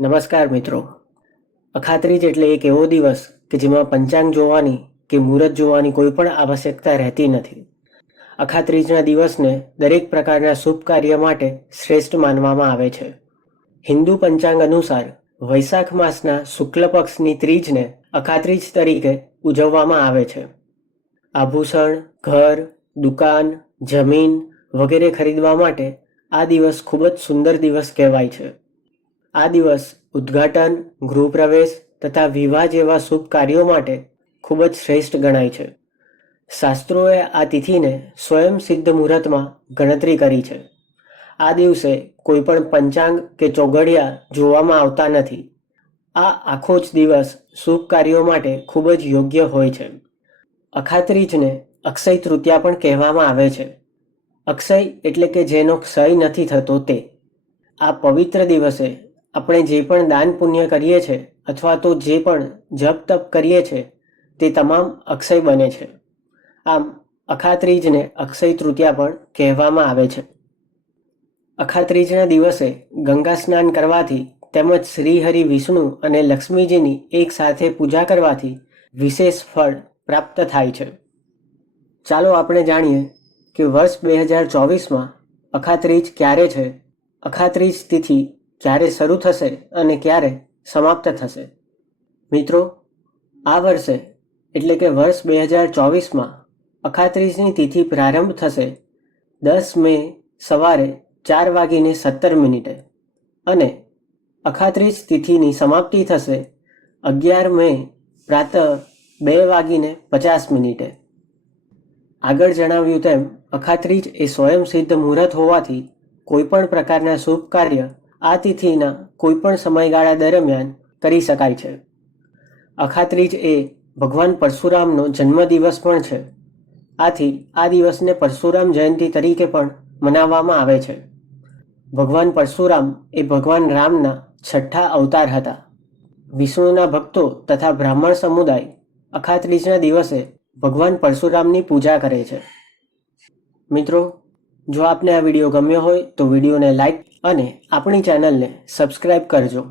નમસ્કાર મિત્રો. અખાત્રીજ એટલે એક એવો દિવસ કે જેમાં પંચાંગ જોવાની કે મુહૂર્ત જોવાની કોઈ પણ આવશ્યકતા રહેતી નથી. અખાત્રીજના દિવસને દરેક પ્રકારના શુભ કાર્ય માટે શ્રેષ્ઠ માનવામાં આવે છે. હિન્દુ પંચાંગ અનુસાર વૈશાખ માસના શુક્લ પક્ષની ત્રીજને અખાત્રીજ તરીકે ઉજવવામાં આવે છે. આભૂષણ, ઘર, દુકાન, જમીન વગેરે ખરીદવા માટે આ દિવસ ખૂબ જ સુંદર દિવસ કહેવાય છે. આ દિવસ ઉદ્ઘાટન, ગૃહપ્રવેશ તથા વિવાહ જેવા શુભ કાર્યો માટે ખૂબ જ શ્રેષ્ઠ ગણાય છે. શાસ્ત્રોએ આ તિથિને સ્વયં સિદ્ધ મુહૂર્તમાં ગણતરી કરી છે. આ દિવસે કોઈ પણ પંચાંગ કે ચોગડિયા જોવામાં આવતા નથી. આ આખો જ દિવસ શુભ કાર્યો માટે ખૂબ જ યોગ્ય હોય છે. અખાત્રીજને અક્ષય તૃતીયા પણ કહેવામાં આવે છે. અક્ષય એટલે કે જેનો ક્ષય નથી થતો તે. આ પવિત્ર દિવસે આપણે જે પણ દાન પુણ્ય કરીએ છીએ અથવા તો જે પણ જપ તપ કરીએ છીએ તે તમામ અક્ષય બને છે. આમ, અખાત્રીજને અક્ષય તૃતીયા પણ કહેવામાં આવે છે. અખાત્રીજના દિવસે ગંગા સ્નાન કરવાથી તેમજ શ્રીહરિ વિષ્ણુ અને લક્ષ્મીજીની એક સાથે પૂજા કરવાથી વિશેષ ફળ પ્રાપ્ત થાય છે. ચાલો આપણે જાણીએ કે વર્ષ બે હજાર ચોવીસમાં અખાત્રીજ ક્યારે છે? અખાત્રીજ તિથિ ક્યારે શરૂ થશે અને ક્યારે સમાપ્ત થશે. મિત્રો, આ વર્ષે, એટલે કે વર્ષ બે હજાર ચોવીસમાં અખાત્રીસની તિથિ પ્રારંભ થશે દસ મે સવારે ચાર વાગીને સત્તર મિનિટે અને અખાત્રીસ તિથિની સમાપ્તિ થશે અગિયાર મે પ્રાતઃ બે વાગીને પચાસ મિનિટે. આગળ જણાવ્યું તેમ, અખાત્રીજ એ સ્વયં સિદ્ધ મુહૂર્ત હોવાથી કોઈપણ પ્રકારના શુભ કાર્ય આ તિથિના કોઈપણ સમયગાળા દરમિયાન કરી શકાય છે. અખાત્રીજ એ ભગવાન પરશુરામનો જન્મદિવસ પણ છે. આથી આ દિવસને પરશુરામ જયંતિ તરીકે પણ મનાવવામાં આવે છે. ભગવાન પરશુરામ એ ભગવાન રામના છઠ્ઠા અવતાર હતા. વિષ્ણુના ભક્તો તથા બ્રાહ્મણ સમુદાય અખાત્રીજના દિવસે ભગવાન પરશુરામની પૂજા કરે છે. મિત્રો, જો આપને આ વીડિયો ગમ્યો હોય તો વિડીયોને લાઈક અને આપણી ચેનલને સબસ્ક્રાઈબ કરજો.